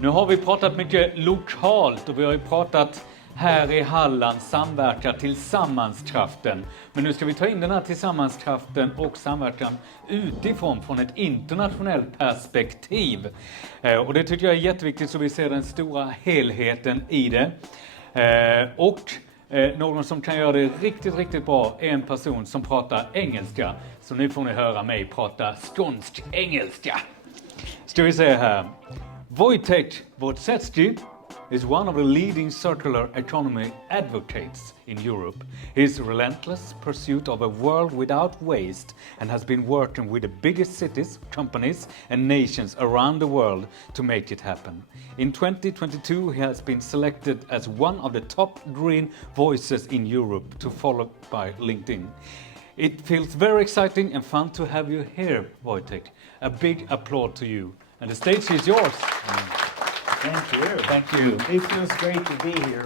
Nu har vi pratat mycket lokalt och vi har ju pratat här i Halland, samverka tillsammanskraften. Men nu ska vi ta in den här tillsammanskraften och samverkan utifrån, från ett internationellt perspektiv. Och det tycker jag är jätteviktigt, så vi ser den stora helheten i det. Någon som kan göra det riktigt bra är en person som pratar engelska. Så nu får ni höra mig prata skånsk engelska. Ska vi se här. Vojtech Vosecky is one of the leading circular economy advocates in Europe. His relentless pursuit of a world without waste and has been working with the biggest cities, companies and nations around the world to make it happen. In 2022 he has been selected as one of the top green voices in Europe, to follow by LinkedIn. It feels very exciting and fun to have you here, Vojtech. A big applause to you. And the stage is yours. Thank you. Thank you. It feels great to be here.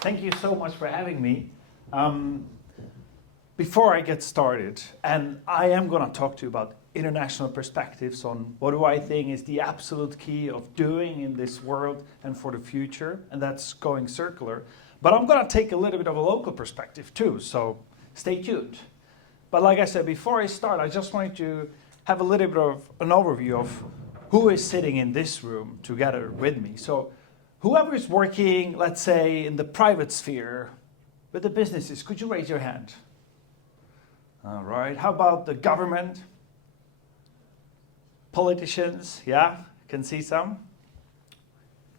Thank you so much for having me. Before I get started, and I am going to talk to you about international perspectives on what do I think is the absolute key of doing in this world and for the future, and that's going circular. But I'm going to take a little bit of a local perspective too, so stay tuned. But like I said, before I start, I just wanted to have a little bit of an overview of who is sitting in this room together with me. So whoever is working, let's say, in the private sphere with the businesses, could you raise your hand? All right. How about the government? Politicians? Yeah, can see some.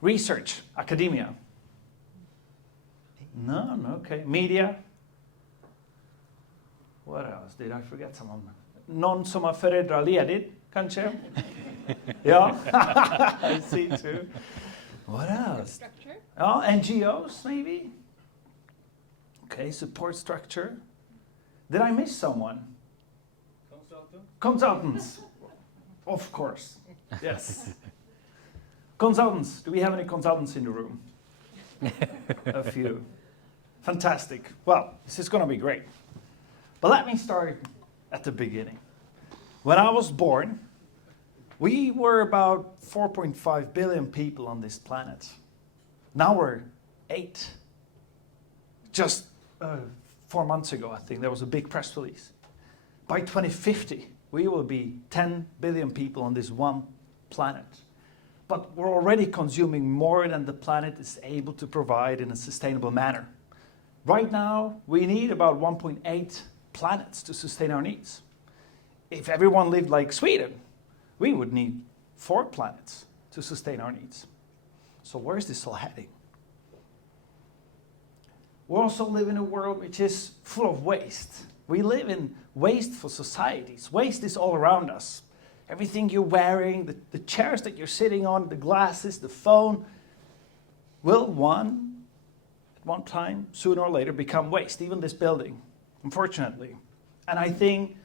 Research, academia? No, okay. Media? What else? Did I forget someone? Någon som har föräldraledigt, kanske? Yeah, I see too. What else? Structure? Oh, NGOs maybe? Okay, support structure. Did I miss someone? Consultants. Of course, yes. Consultants, do we have any consultants in the room? A few. Fantastic. Well, this is going to be great. But let me start at the beginning. When I was born, we were about 4.5 billion people on this planet. Now we're 8. Just 4 months ago, I think, there was a big press release. By 2050, we will be 10 billion people on this one planet. But we're already consuming more than the planet is able to provide in a sustainable manner. Right now, we need about 1.8 planets to sustain our needs. If everyone lived like Sweden, we would need 4 planets to sustain our needs. So where is this all heading? We also live in a world which is full of waste. We live in wasteful societies. Waste is all around us. Everything you're wearing, the chairs that you're sitting on, the glasses, the phone, will at one time, sooner or later, become waste, even this building, unfortunately. And I think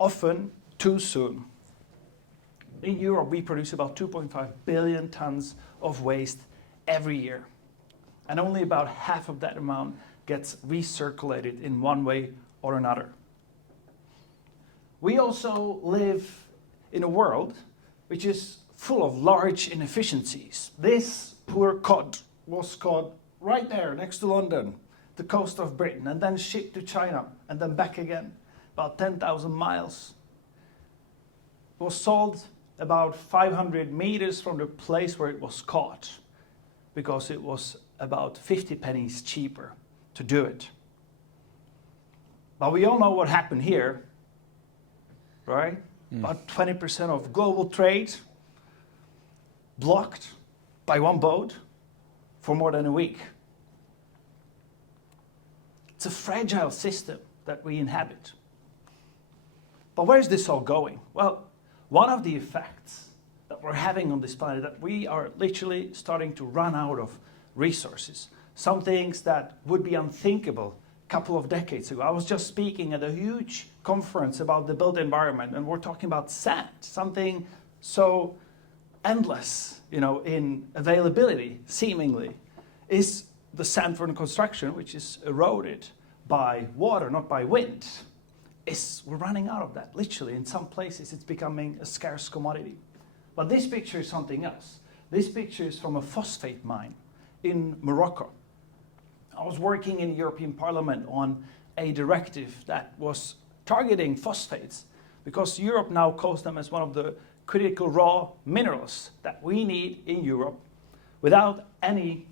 often too soon. In Europe, we produce about 2.5 billion tons of waste every year. And only about half of that amount gets recirculated in one way or another. We also live in a world which is full of large inefficiencies. This poor cod was caught right there next to London, the coast of Britain, and then shipped to China, and then back again, about 10,000 miles. It was sold about 500 meters from the place where it was caught, because it was about 50 pennies cheaper to do it. But we all know what happened here, right? About 20% of global trade blocked by one boat for more than a week. It's a fragile system that we inhabit. But where is this all going? Well, one of the effects that we're having on this planet, that we are literally starting to run out of resources. Some things that would be unthinkable a couple of decades ago. I was just speaking at a huge conference about the built environment, and we're talking about sand, something so endless, in availability, seemingly, is the sand for construction, which is eroded by water, not by wind. We're running out of that, literally. In some places, it's becoming a scarce commodity. But this picture is something else. This picture is from a phosphate mine in Morocco. I was working in the European Parliament on a directive that was targeting phosphates because Europe now calls them as one of the critical raw minerals that we need in Europe without any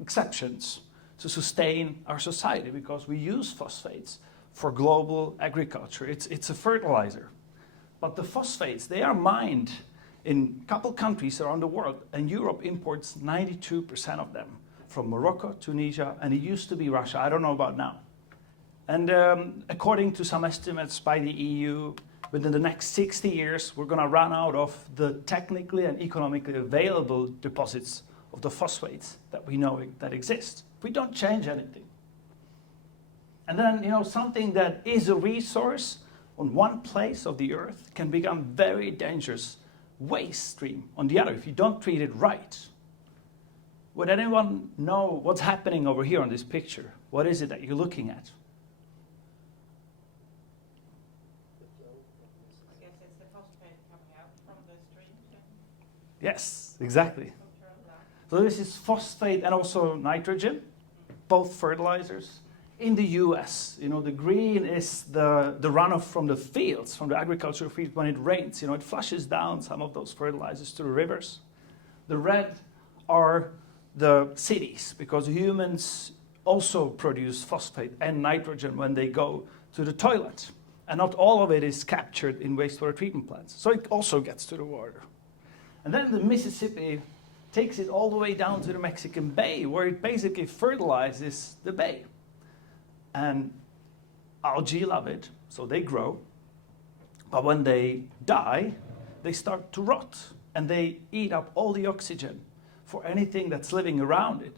exceptions to sustain our society, because we use phosphates for global agriculture. It's a fertilizer. But the phosphates, they are mined in a couple countries around the world, and Europe imports 92% of them from Morocco, Tunisia, and it used to be Russia. I don't know about now. And according to some estimates by the EU, within the next 60 years, we're going to run out of the technically and economically available deposits of the phosphates that we know that exist. If we don't change anything. And then, something that is a resource on one place of the earth can become very dangerous waste stream on the other if you don't treat it right. Would anyone know what's happening over here on this picture? What is it that you're looking at? I guess it's the phosphate coming out from the stream. Yes, exactly. So this is phosphate and also nitrogen, both fertilizers. In the US, the green is the runoff from the fields, from the agricultural fields when it rains. It flushes down some of those fertilizers to the rivers. The red are the cities, because humans also produce phosphate and nitrogen when they go to the toilet. And not all of it is captured in wastewater treatment plants. So it also gets to the water. And then the Mississippi takes it all the way down to the Mexican Bay, where it basically fertilizes the bay. And algae love it, so they grow. But when they die, they start to rot, and they eat up all the oxygen for anything that's living around it.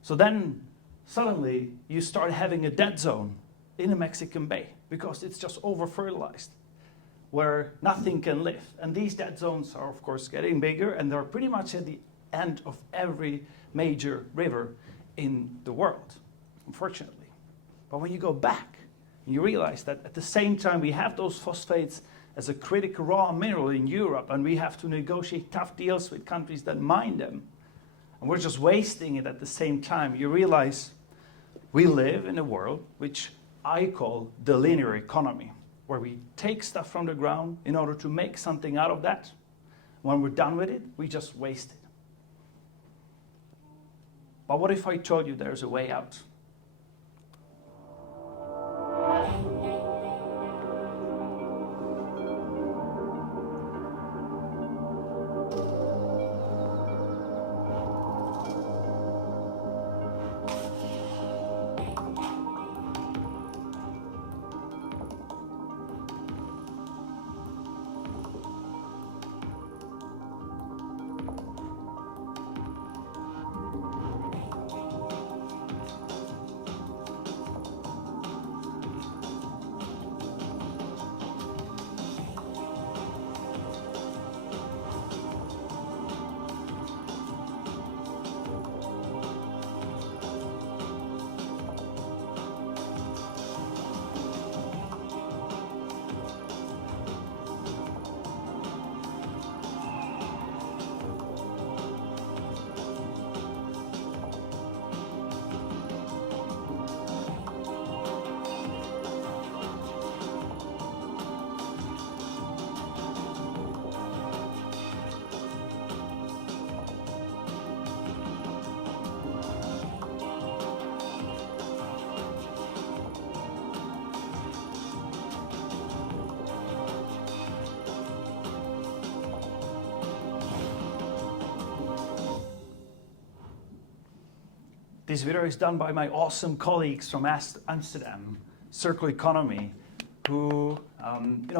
So then suddenly you start having a dead zone in the Mexican Bay, because it's just over-fertilized, where nothing can live. And these dead zones are, of course, getting bigger, and they're pretty much at the end of every major river in the world, unfortunately. But when you go back, and you realize that at the same time we have those phosphates as a critical raw mineral in Europe, and we have to negotiate tough deals with countries that mine them, and we're just wasting it at the same time, you realize we live in a world which I call the linear economy, where we take stuff from the ground in order to make something out of that. When we're done with it, we just waste it. But what if I told you there's a way out? This video is done by my awesome colleagues from Amsterdam, Circular Economy, who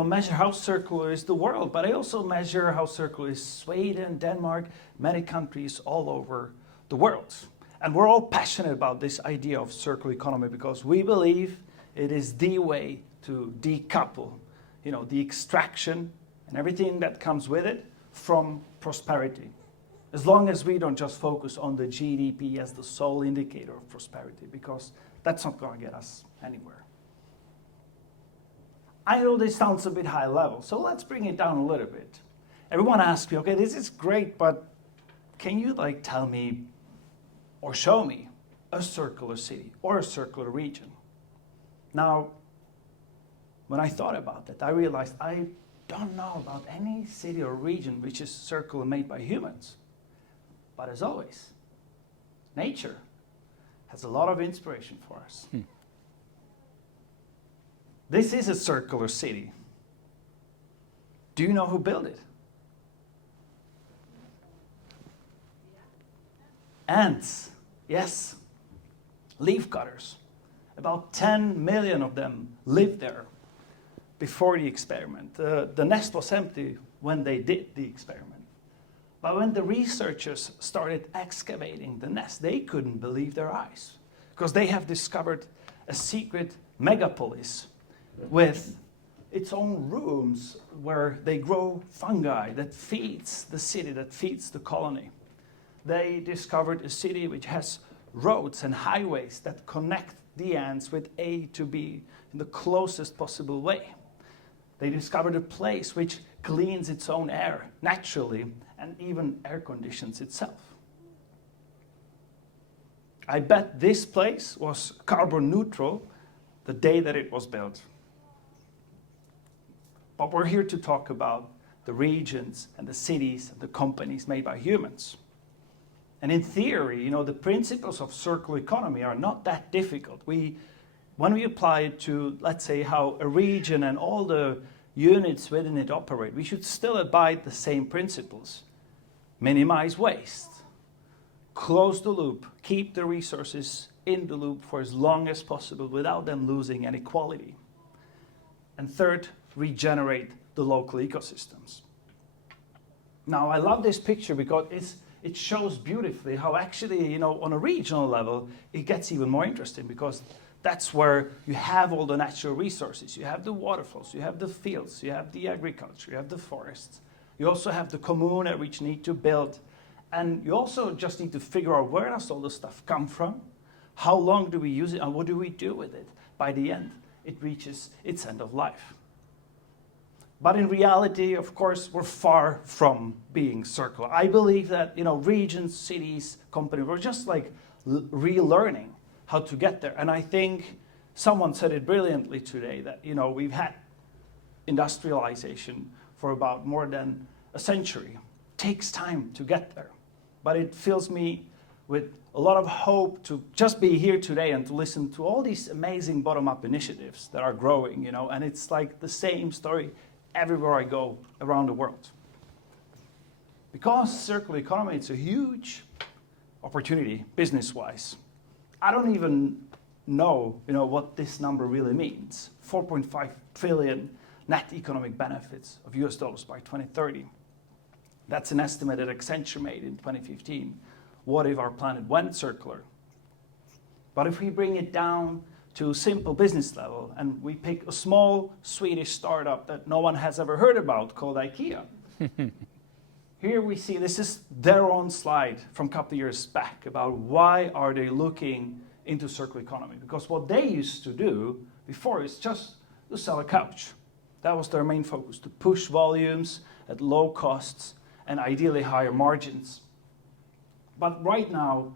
measure how circular is the world, but I also measure how circular is Sweden, Denmark, many countries all over the world. And we're all passionate about this idea of circular economy because we believe it is the way to decouple, the extraction and everything that comes with it from prosperity. As long as we don't just focus on the GDP as the sole indicator of prosperity, because that's not going to get us anywhere. I know this sounds a bit high level, so let's bring it down a little bit. Everyone asks me, okay, this is great, but can you like tell me or show me a circular city or a circular region? Now, when I thought about that, I realized I don't know about any city or region which is circular made by humans. But as always, nature has a lot of inspiration for us. This is a circular city. Do you know who built it? Ants, yes. Leaf cutters. About 10 million of them lived there before the experiment. The nest was empty when they did the experiment. But when the researchers started excavating the nest, they couldn't believe their eyes, because they have discovered a secret megapolis with its own rooms where they grow fungi that feeds the city, that feeds the colony. They discovered a city which has roads and highways that connect the ants with A to B in the closest possible way. They discovered a place which cleans its own air naturally and even air conditions itself. I bet this place was carbon neutral the day that it was built. But we're here to talk about the regions and the cities and the companies made by humans. And in theory, the principles of circular economy are not that difficult. When we apply it to, let's say, how a region and all the units within it operate, we should still abide the same principles. Minimize waste, close the loop, keep the resources in the loop for as long as possible without them losing any quality. And third, regenerate the local ecosystems. Now, I love this picture because it shows beautifully how actually, on a regional level, it gets even more interesting, because that's where you have all the natural resources. You have the waterfalls, you have the fields, you have the agriculture, you have the forests. You also have the commune which need to build. And you also just need to figure out, where does all the stuff come from? How long do we use it, and what do we do with it? By the end, it reaches its end of life. But in reality, of course, we're far from being circular. I believe that, regions, cities, companies, we're just like relearning how to get there. And I think someone said it brilliantly today that, we've had industrialization for about more than a century. It takes time to get there. But it fills me with a lot of hope to just be here today and to listen to all these amazing bottom-up initiatives that are growing, and it's like the same story everywhere I go around the world. Because circular economy, it's a huge opportunity business-wise. I don't even know, what this number really means. 4.5 trillion net economic benefits of US dollars by 2030. That's an estimate that Accenture made in 2015. What if our planet went circular? But if we bring it down to simple business level, and we pick a small Swedish startup that no one has ever heard about called IKEA. Here we see, this is their own slide from a couple of years back about why are they looking into circular economy. Because what they used to do before is just to sell a couch. That was their main focus, to push volumes at low costs and ideally higher margins. But right now,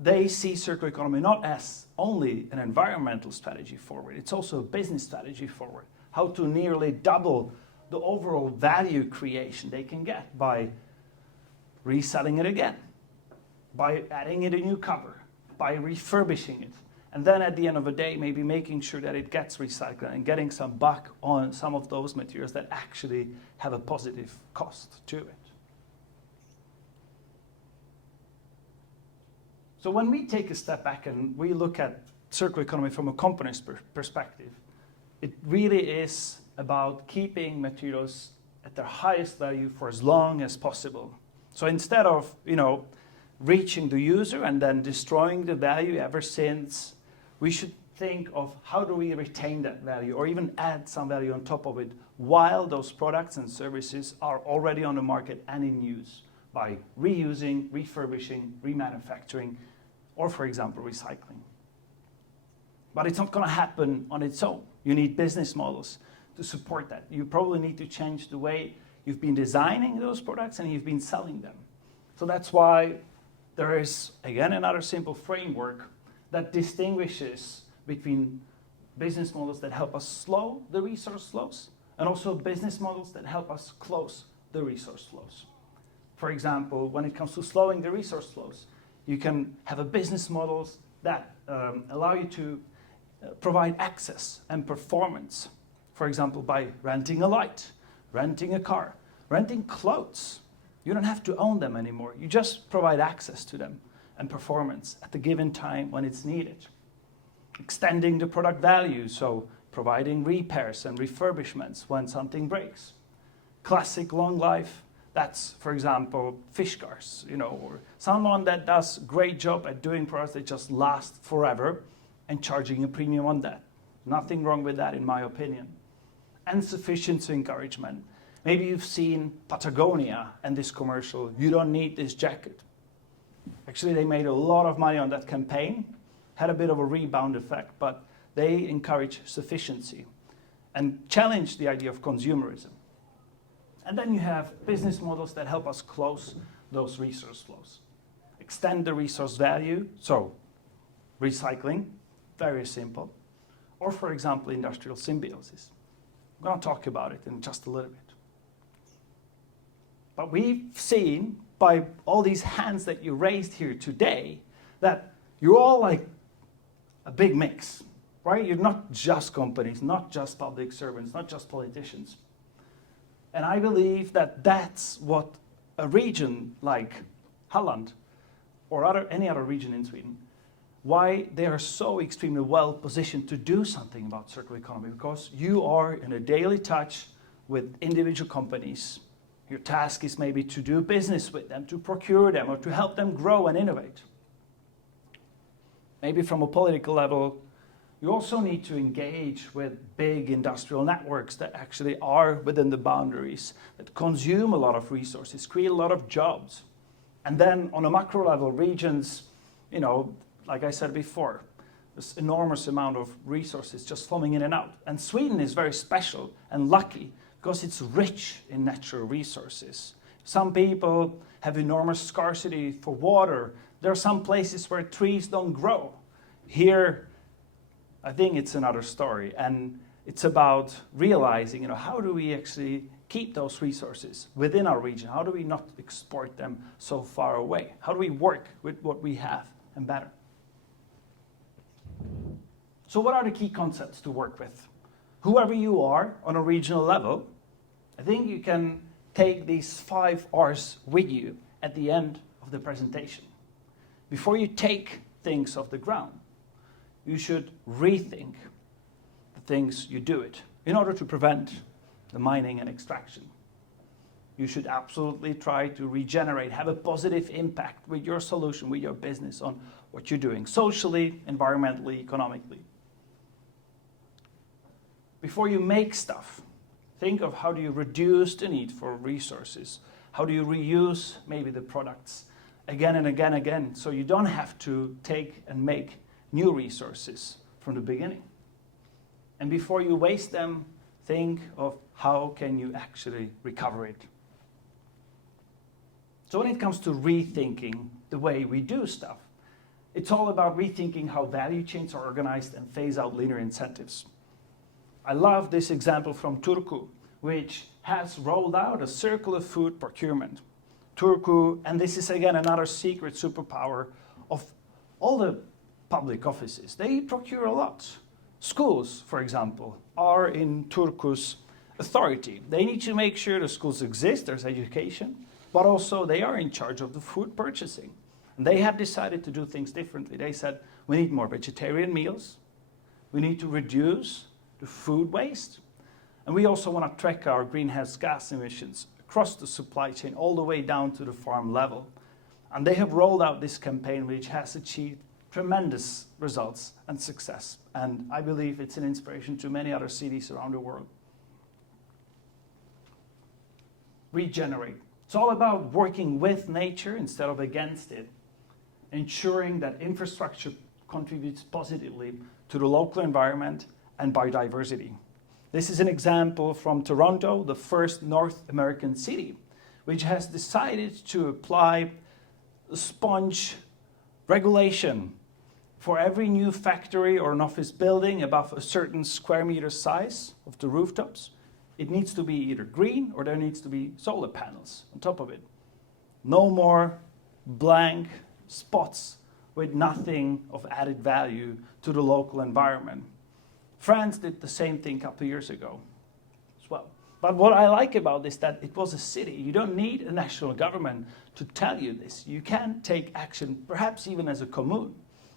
they see circular economy not as only an environmental strategy forward, it's also a business strategy forward. How to nearly double the overall value creation they can get by reselling it again, by adding it a new cover, by refurbishing it, and then at the end of the day, maybe making sure that it gets recycled and getting some back on some of those materials that actually have a positive cost to it. So when we take a step back and we look at circular economy from a company's perspective, it really is about keeping materials at their highest value for as long as possible. So instead of, reaching the user and then destroying the value ever since, we should think of how do we retain that value or even add some value on top of it while those products and services are already on the market and in use by reusing, refurbishing, remanufacturing, or for example, recycling. But it's not going to happen on its own. You need business models to support that. You probably need to change the way you've been designing those products and you've been selling them. So that's why there is, again, another simple framework that distinguishes between business models that help us slow the resource flows and also business models that help us close the resource flows. For example, when it comes to slowing the resource flows, you can have a business models that allow you to provide access and performance. For example, by renting a light, renting a car, renting clothes. You don't have to own them anymore. You just provide access to them and performance at the given time when it's needed. Extending the product value, so providing repairs and refurbishments when something breaks. Classic long life, that's, for example, fish cars, or someone that does a great job at doing products that just last forever and charging a premium on that. Nothing wrong with that, in my opinion. And sufficiency encouragement. Maybe you've seen Patagonia and this commercial, you don't need this jacket. Actually, they made a lot of money on that campaign, had a bit of a rebound effect, but they encourage sufficiency and challenge the idea of consumerism. And then you have business models that help us close those resource flows. Extend the resource value, so recycling, very simple. Or for example, industrial symbiosis. I'm going to talk about it in just a little bit. But we've seen by all these hands that you raised here today that you're all like a big mix, right? You're not just companies, not just public servants, not just politicians. And I believe that that's what a region like Halland or any other region in Sweden, why they are so extremely well positioned to do something about circular economy, because you are in a daily touch with individual companies. Your task is maybe to do business with them, to procure them, or to help them grow and innovate. Maybe from a political level, you also need to engage with big industrial networks that actually are within the boundaries, that consume a lot of resources, create a lot of jobs. And then on a macro level, regions, like I said before, this enormous amount of resources just flowing in and out. And Sweden is very special and lucky because it's rich in natural resources. Some people have enormous scarcity for water. There are some places where trees don't grow. Here, I think it's another story, and it's about realizing, how do we actually keep those resources within our region? How do we not export them so far away? How do we work with what we have and better? So what are the key concepts to work with? Whoever you are on a regional level, I think you can take these 5 R's with you at the end of the presentation. Before you take things off the ground, you should rethink the things you do it in order to prevent the mining and extraction. You should absolutely try to regenerate, have a positive impact with your solution, with your business on what you're doing socially, environmentally, economically. Before you make stuff, think of how do you reduce the need for resources? How do you reuse maybe the products again and again and again so you don't have to take and make new resources from the beginning? And before you waste them, think of how can you actually recover it. So when it comes to rethinking the way we do stuff, it's all about rethinking how value chains are organized and phase out linear incentives. I love this example from Turku, which has rolled out a circular food procurement. Turku, and this is again another secret superpower of all the public offices. They procure a lot. Schools, for example, are in Turku's authority. They need to make sure the schools exist, there's education, but also they are in charge of the food purchasing. And they have decided to do things differently. They said, we need more vegetarian meals. We need to reduce the food waste. And we also want to track our greenhouse gas emissions across the supply chain all the way down to the farm level. And they have rolled out this campaign which has achieved tremendous results and success. And I believe it's an inspiration to many other cities around the world. Regenerate. It's all about working with nature instead of against it, ensuring that infrastructure contributes positively to the local environment and biodiversity. This is an example from Toronto, the first North American city, which has decided to apply sponge regulation. For every new factory or an office building above a certain square meter size of the rooftops, it needs to be either green or there needs to be solar panels on top of it. No more blank spots with nothing of added value to the local environment. France did the same thing a couple of years ago as well. But what I like about this is that it was a city. You don't need a national government to tell you this. You can take action, perhaps even as a commune,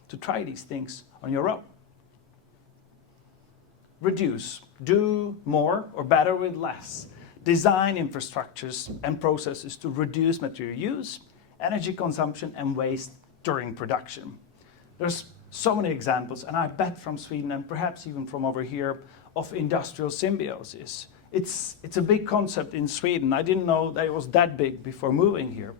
to try these things on your own. Reduce. Do more or better with less. Design infrastructures and processes to reduce material use, energy consumption, and waste during production. There's so many examples, and I bet from Sweden and perhaps even from over here, of industrial symbiosis. It's a big concept in Sweden. I didn't know that it was that big before moving here.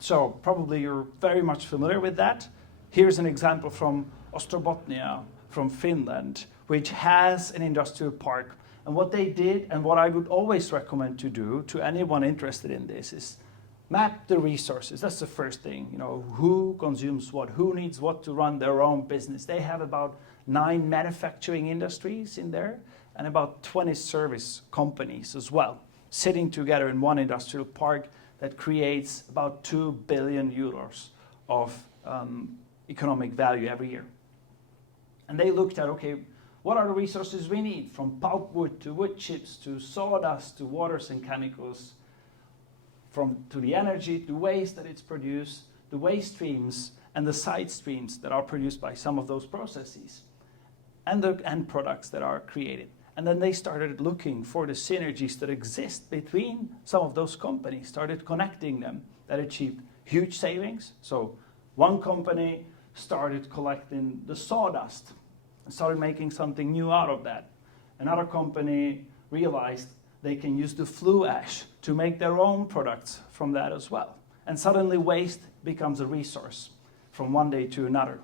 So probably you're very much familiar with that. Here's an example from Ostrobotnia, from Finland, which has an industrial park. And what they did, and what I would always recommend to do to anyone interested in this, is map the resources. That's the first thing. You know, who consumes what, who needs what to run their own business. They have about 9 manufacturing industries in there and about 20 service companies as well, sitting together in one industrial park that creates about 2 billion euros of economic value every year. And they looked at, okay, what are the resources we need, from pulpwood to wood chips to sawdust to waters and chemicals, to the energy, to waste that it's produced, the waste streams and the side streams that are produced by some of those processes, and the end products that are created. And then they started looking for the synergies that exist between some of those companies, started connecting them, that achieved huge savings. So one company started collecting the sawdust and started making something new out of that. Another company realized they can use the flue ash to make their own products from that as well. And suddenly waste becomes a resource from one day to another.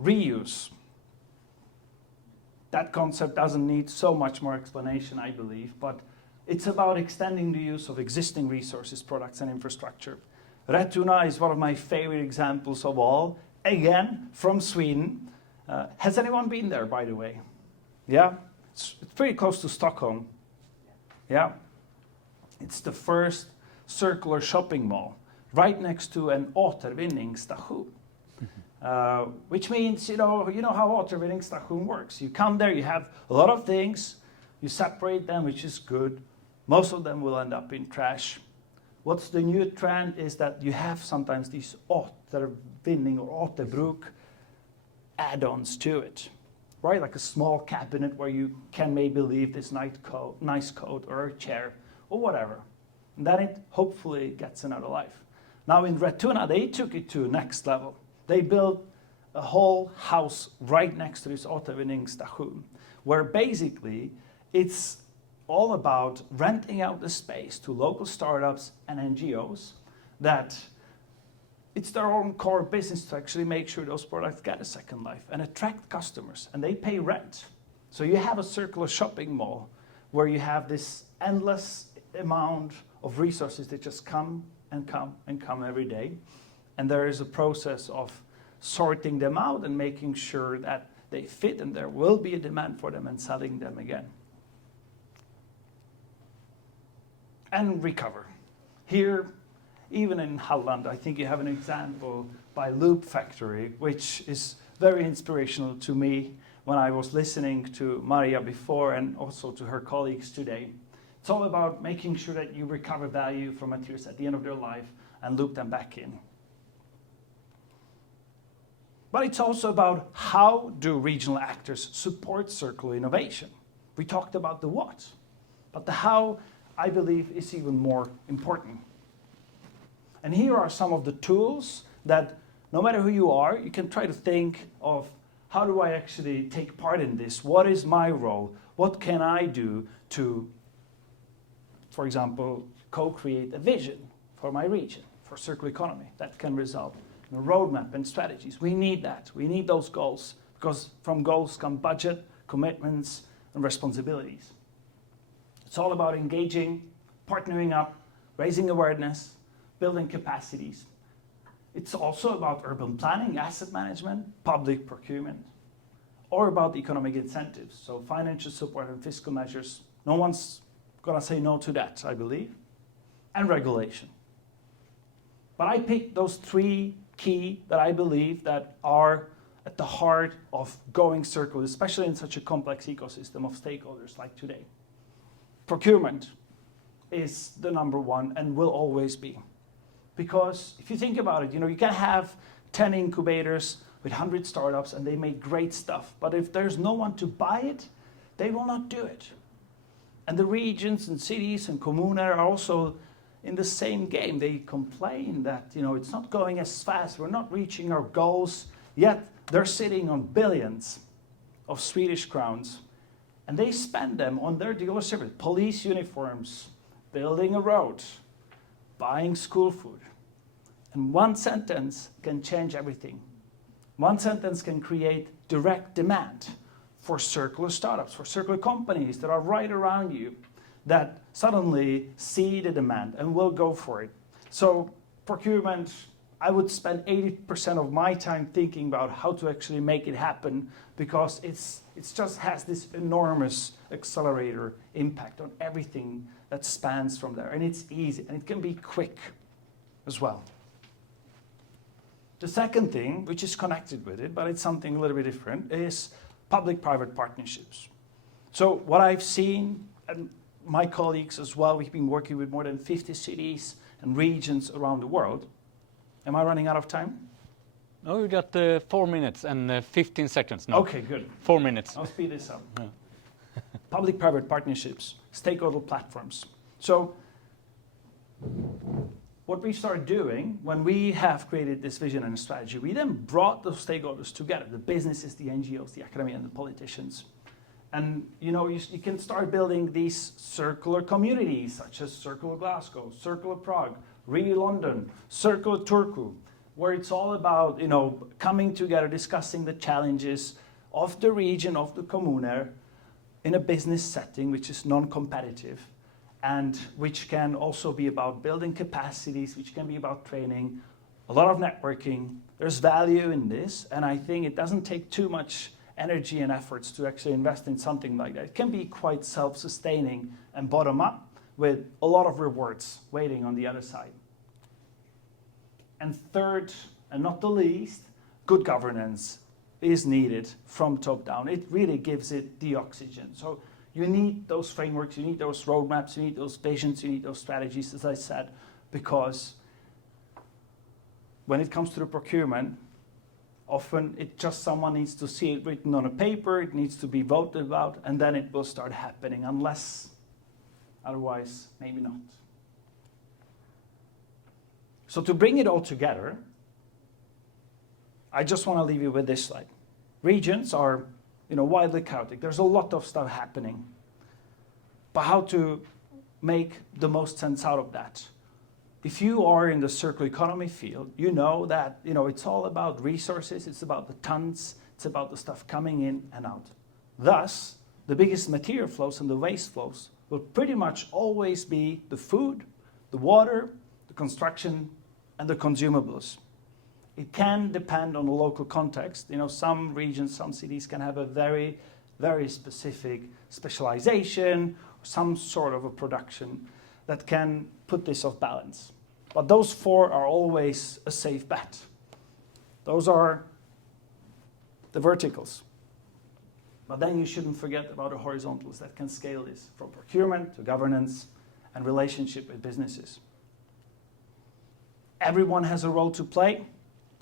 Reuse. That concept doesn't need so much more explanation, I believe, but it's about extending the use of existing resources, products, and infrastructure. Retuna is one of my favorite examples of all. Again, from Sweden. Has anyone been there, by the way? Yeah? It's pretty close to Stockholm. Yeah? It's the first circular shopping mall, right next to an återvinningsstation. Which means, you know how återvinningsstation works. You come there, you have a lot of things, you separate them, which is good. Most of them will end up in trash. What's the new trend is that you have sometimes these återvinning or återbruk add-ons to it, right? Like a small cabinet where you can maybe leave this nice coat or a chair or whatever. And then it hopefully gets another life. Now in Retuna, they took it to next level. They built a whole house right next to this återvinningsstation, where basically it's all about renting out the space to local startups and NGOs that it's their own core business to actually make sure those products get a second life and attract customers, and they pay rent. So you have a circular shopping mall where you have this endless amount of resources that just come and come and come every day. And there is a process of sorting them out and making sure that they fit and there will be a demand for them and selling them again. And recover. Here, even in Halland, I think you have an example by Loop Factory, which is very inspirational to me when I was listening to Maria before and also to her colleagues today. It's all about making sure that you recover value from materials at the end of their life and loop them back in. But it's also about how do regional actors support circular innovation. We talked about the what, but the how, I believe, is even more important. And here are some of the tools that, no matter who you are, you can try to think of, how do I actually take part in this? What is my role? What can I do to, for example, co-create a vision for my region, for circular economy that can result in a roadmap and strategies? We need that. We need those goals, because from goals come budget, commitments, and responsibilities. It's all about engaging, partnering up, raising awareness, building capacities. It's also about urban planning, asset management, public procurement, or about economic incentives, so financial support and fiscal measures. No one's gonna say no to that, I believe, and regulation. But I picked those three key that I believe that are at the heart of going circular, especially in such a complex ecosystem of stakeholders like today. Procurement is the number one and will always be. Because if you think about it, you can have 10 incubators with 100 startups and they make great stuff. But if there's no one to buy it, they will not do it. And the regions and cities and communes are also in the same game. They complain that it's not going as fast, we're not reaching our goals, yet they're sitting on billions of Swedish crowns and they spend them on their dealer service, police uniforms, building a road, buying school food. And one sentence can change everything. One sentence can create direct demand for circular startups, for circular companies that are right around you that suddenly see the demand and will go for it. So procurement, I would spend 80% of my time thinking about how to actually make it happen because it just has this enormous accelerator impact on everything that spans from there. And it's easy and it can be quick as well. The second thing, which is connected with it, but it's something a little bit different, is public-private partnerships. So what I've seen, and my colleagues as well, we've been working with more than 50 cities and regions around the world. Am I running out of time? No, you got 4 minutes and 15 seconds now. Okay, good. 4 minutes. I'll speed this up. Yeah. Public-private partnerships, stakeholder platforms. So what we started doing when we have created this vision and strategy, we then brought those stakeholders together, the businesses, the NGOs, the academia, and the politicians. And you can start building these circular communities, such as Circular Glasgow, Circular Prague, Re London, Circular Turku, where it's all about coming together, discussing the challenges of the region, of the commune, in a business setting which is non-competitive, and which can also be about building capacities, which can be about training, a lot of networking. There's value in this, and I think it doesn't take too much energy and efforts to actually invest in something like that. It can be quite self-sustaining and bottom-up with a lot of rewards waiting on the other side. And third, and not the least, good governance is needed from top down. It really gives it the oxygen. So you need those frameworks, you need those roadmaps, you need those visions, you need those strategies, as I said, because when it comes to the procurement, often someone needs to see it written on a paper, it needs to be voted about, and then it will start happening, unless, otherwise, maybe not. So to bring it all together, I just want to leave you with this slide. Regions are widely chaotic. There's a lot of stuff happening. But how to make the most sense out of that? If you are in the circular economy field, you know that it's all about resources, it's about the tons, it's about the stuff coming in and out. Thus, the biggest material flows and the waste flows will pretty much always be the food, the water, the construction, and the consumables. It can depend on the local context. Some regions, some cities can have a very, very specific specialization, some sort of a production that can put this off balance. But those four are always a safe bet. Those are the verticals. But then you shouldn't forget about the horizontals that can scale this from procurement to governance and relationship with businesses. Everyone has a role to play.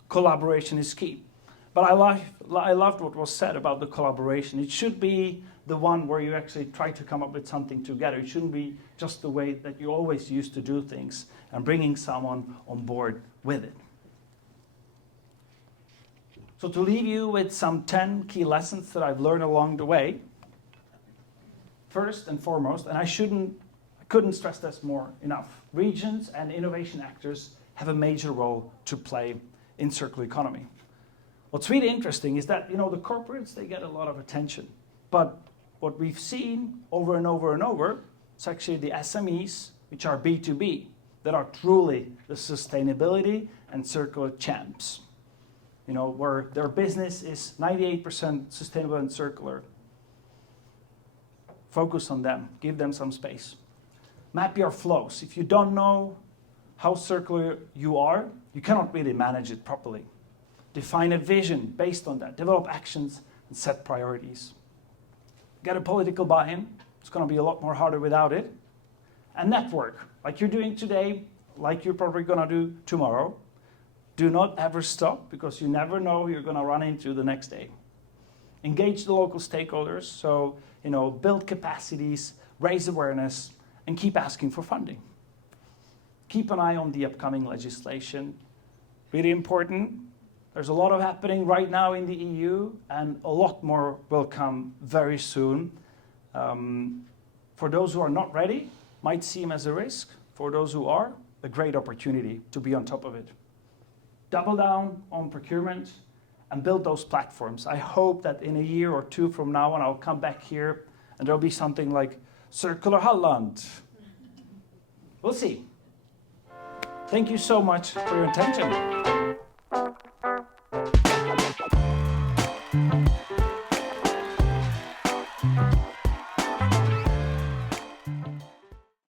Collaboration is key. But I loved what was said about the collaboration. It should be the one where you actually try to come up with something together. It shouldn't be just the way that you always used to do things and bringing someone on board with it. So to leave you with some 10 key lessons that I've learned along the way, first and foremost, and I couldn't stress this more enough, regions and innovation actors have a major role to play in circular economy. What's really interesting is that, the corporates, they get a lot of attention. But what we've seen over and over and over, it's actually the SMEs, which are B2B, that are truly the sustainability and circular champs. You know, where their business is 98% sustainable and circular. Focus on them, give them some space. Map your flows. If you don't know how circular you are, you cannot really manage it properly. Define a vision based on that. Develop actions and set priorities. Get a political buy-in. It's going to be a lot more harder without it. And network, like you're doing today, like you're probably going to do tomorrow. Do not ever stop, because you never know who you're going to run into the next day. Engage the local stakeholders, so build capacities, raise awareness, and keep asking for funding. Keep an eye on the upcoming legislation. Really important. There's a lot of happening right now in the EU, and a lot more will come very soon. For those who are not ready, might seem as a risk. For those who are, a great opportunity to be on top of it. Double down on procurement and build those platforms. I hope that in a year or two from now, and I'll come back here, and there'll be something like Circular Holland. We'll see. Thank you so much for your attention.